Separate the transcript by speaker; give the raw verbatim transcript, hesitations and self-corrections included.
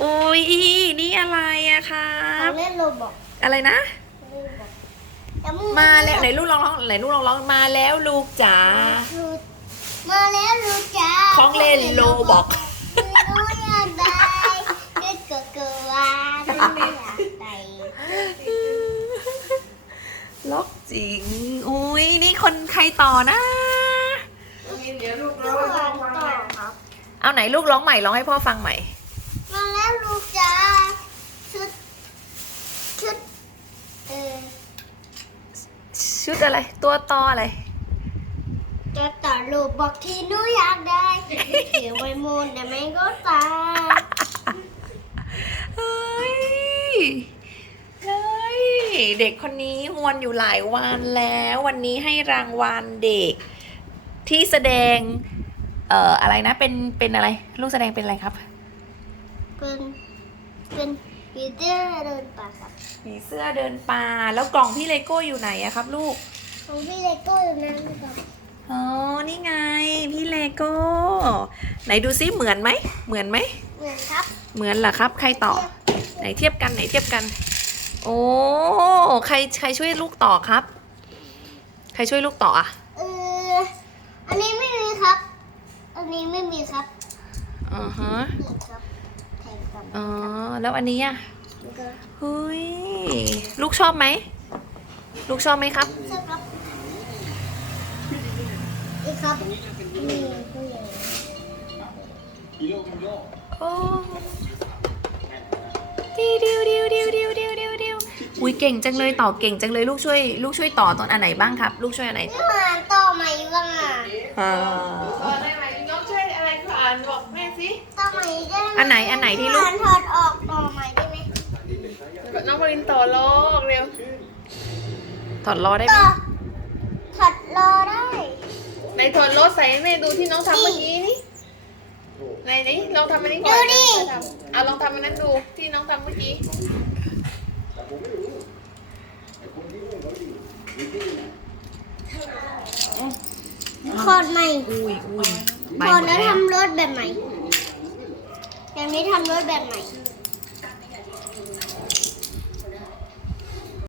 Speaker 1: อุ้ยนี่อะไรอะครั
Speaker 2: เขา
Speaker 1: บ
Speaker 2: เล่นโรบอก
Speaker 1: อะไรนะ
Speaker 2: แต่มึง
Speaker 1: มาแล้วไหนลูกร้องร้องไหนลูกร้องร้องมาแล้วลูกจ๋า
Speaker 2: มาแล้วลูกจ๋า
Speaker 1: ของเล่นโรบอก
Speaker 2: หนูอยากได้เด็กก็เกิดว่าหนูอยากได้
Speaker 1: ล็อกจริงอุ้ยนี่คนใครต่อนะ
Speaker 3: เดี๋ยวลูก
Speaker 2: ต่
Speaker 3: ร้
Speaker 2: อ
Speaker 3: อง
Speaker 2: ต่อครับ
Speaker 1: เอาไหนลูกร้องใหม่ร้องให้พ่อฟังใหม่
Speaker 2: มาแล้วลูกจ๋าชุดชุดเออ
Speaker 1: ชุดอะไรตัวต่ออะไร
Speaker 2: จะต่อลูกบอกที่หนูอยากได้เขียวใบมูลแต่ไม่ก็ตาย
Speaker 1: เฮ้ยเฮ้ยเด็กคนนี้ฮวนอยู่หลายวันแล้ววันนี้ให้รางวัลเด็ก ที่แสดง เอ่ออะไรนะเป็นเป็นอะไร ลูกแสดงเป็นอะไรครับ
Speaker 2: เป็นเป็นปีเตอร์เดินป่าครับ
Speaker 1: มีเสื้อเดินป่าแล้วกล่องพี่เลโก้อยู่ไหนอะครับ ลูก
Speaker 2: ของพี่เลโก้อยู่นั่นครับ
Speaker 1: อ๋อนี่ไงพี่เลโก้ไหนดูซิเหมือนไหมเหมือนไหม
Speaker 2: เหมือนครับ
Speaker 1: เหมือนเหรอครับ ใครต่อ ไหนเทียบกันไหนเทียบกัน โอ้ใครใครช่วยลูกต่อครับ ใครช่วยลูกต่ออะ
Speaker 2: เอออันนี้ไม่มีครับ อันนี้ไม่มีครับ
Speaker 1: อ๋อฮะ
Speaker 2: นี่ครับแทนครับ
Speaker 1: อ๋อแล้วอันนี้อะ
Speaker 2: แล้วก็
Speaker 1: เฮ้ยลูกชอบไหมลูกชอบไหมครับ
Speaker 2: เสื้อครับอีกครับนี่ผู้ใหญ่
Speaker 1: โอ้ดิวดิวดิวดิวดิวดิวดิวดิวอุ้ยเก่งจังเลยต่อเก่งจังเลยลูกช่วย ลูกช่วยต่อตอนอันไหนบ้างครับ ลูกช่วยอันไหน
Speaker 2: นี่มาต่อใหม่บ้างอ่ะ
Speaker 1: อ่า
Speaker 3: ต่อได้ไหมน้องช่วยอะไรก่อนบอกแม่สิ
Speaker 2: ต่อใหม่ได้ไหม
Speaker 1: อันไหนอันไหนที่ลูก
Speaker 2: ถอดออกต่อใหม่ได้ไหม
Speaker 3: น้องปรินต่อโลกเร็ว
Speaker 1: ถอดล้อได้ไหม
Speaker 2: ต่อถอดรอได้
Speaker 3: ในถอดรถใส่ให้แม่ดูที่น้องทำเมื่อกี้นี่ไหนนี่ลองทำอันนี้ก่อนเอาลองทำอันนั้นดูที่น้องทำเมื่อกี้
Speaker 2: ถอดใหม่
Speaker 1: อุ้ยอุ้ยไป
Speaker 2: ถอ
Speaker 1: ห
Speaker 2: ด
Speaker 1: มด
Speaker 2: แล้ว
Speaker 1: แล้ว
Speaker 2: ทำรถแบบใหม่แบบนี้ทำรถแบบใหม่